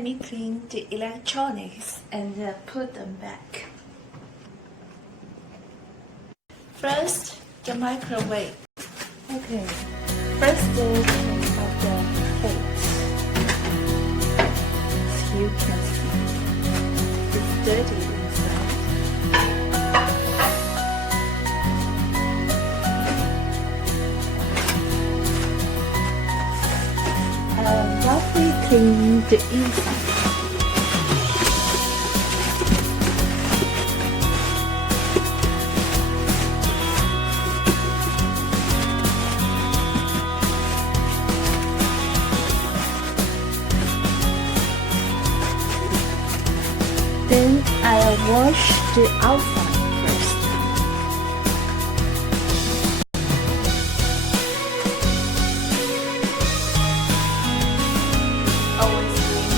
let me clean the electronics and put them back. First, the microwave. Okay, first take out the plate. As you can see, it's dirty inside. Roughly clean the inside. Then I'll wash the outside first. Always clean.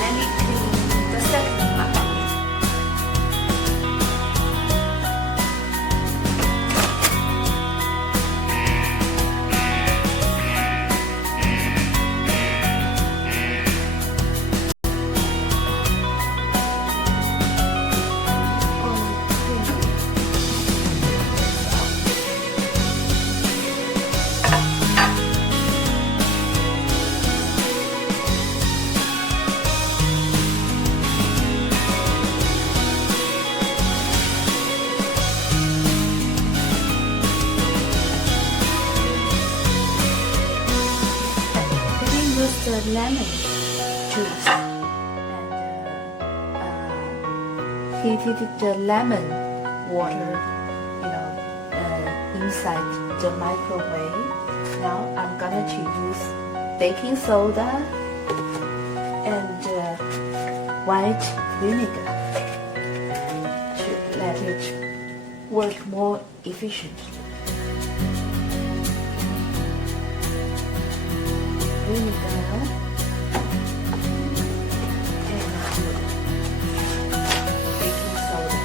let me clean the second part. The lemon juice and heated the lemon water, inside the microwave. Now I'm gonna to use baking soda and white vinegar to let it work more efficiently. Vinegar and baking soda.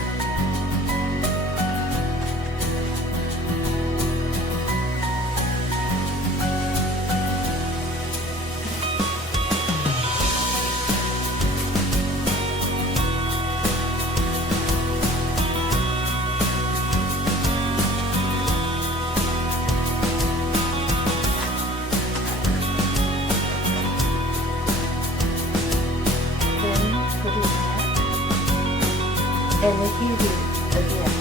And heat it again.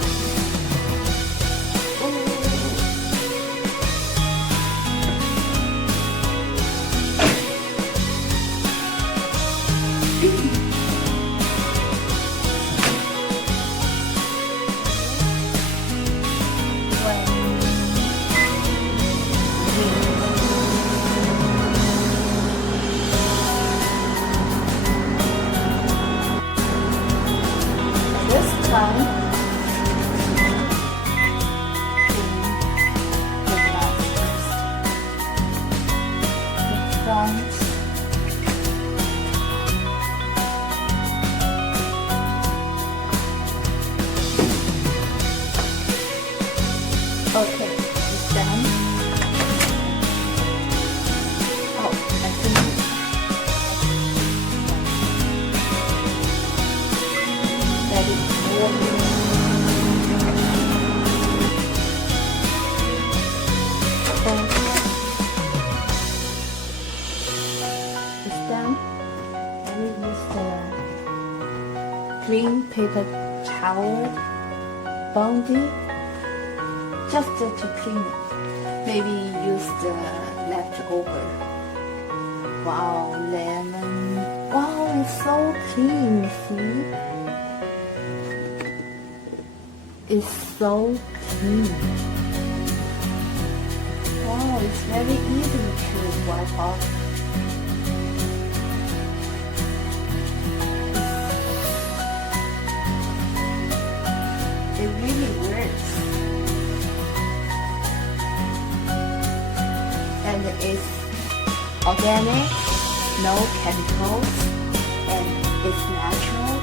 Time the glass first. Okay, it's done. Oh, I think that is warm. It's done. Let me use the clean paper towel, Bounty, just to clean it. Maybe use the leftover. Wow, lemon. Wow, it's so clean, see? It's so clean. Wow, it's very easy to wipe off. It really works. And it's organic, no chemicals, and it's natural.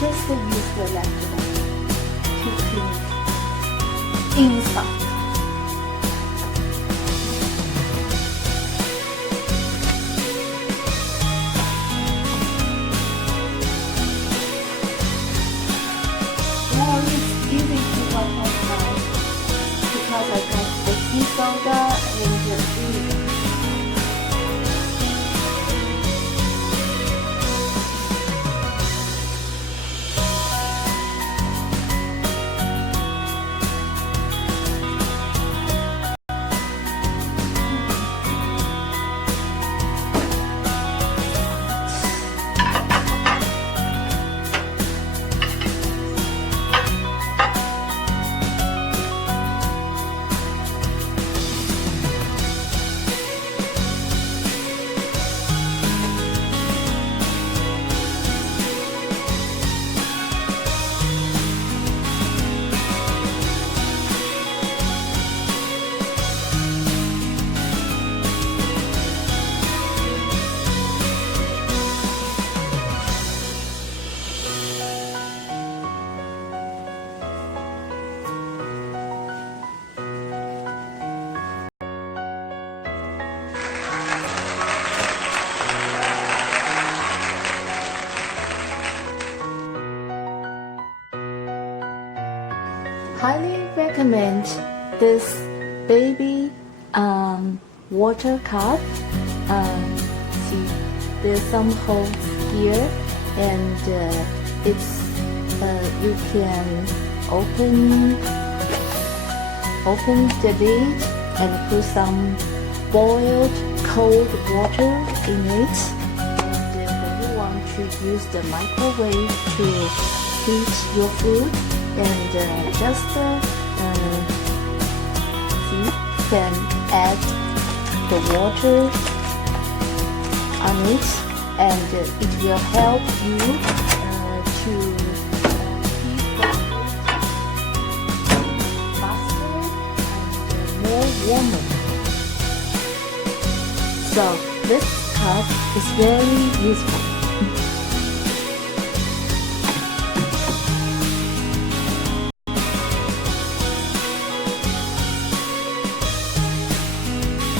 Just use the leftover to clean inside. Now it's easy to wipe off now because I got baking soda and the vinegar. highly recommend this baby water cup. See, there's some holes here, and it's you can open the lid and put some boiled cold water in it. And when you want to use the microwave to heat your food, and just see, you can add the water on it, and it will help you to heat the food faster and more warmer. So this cup is very useful.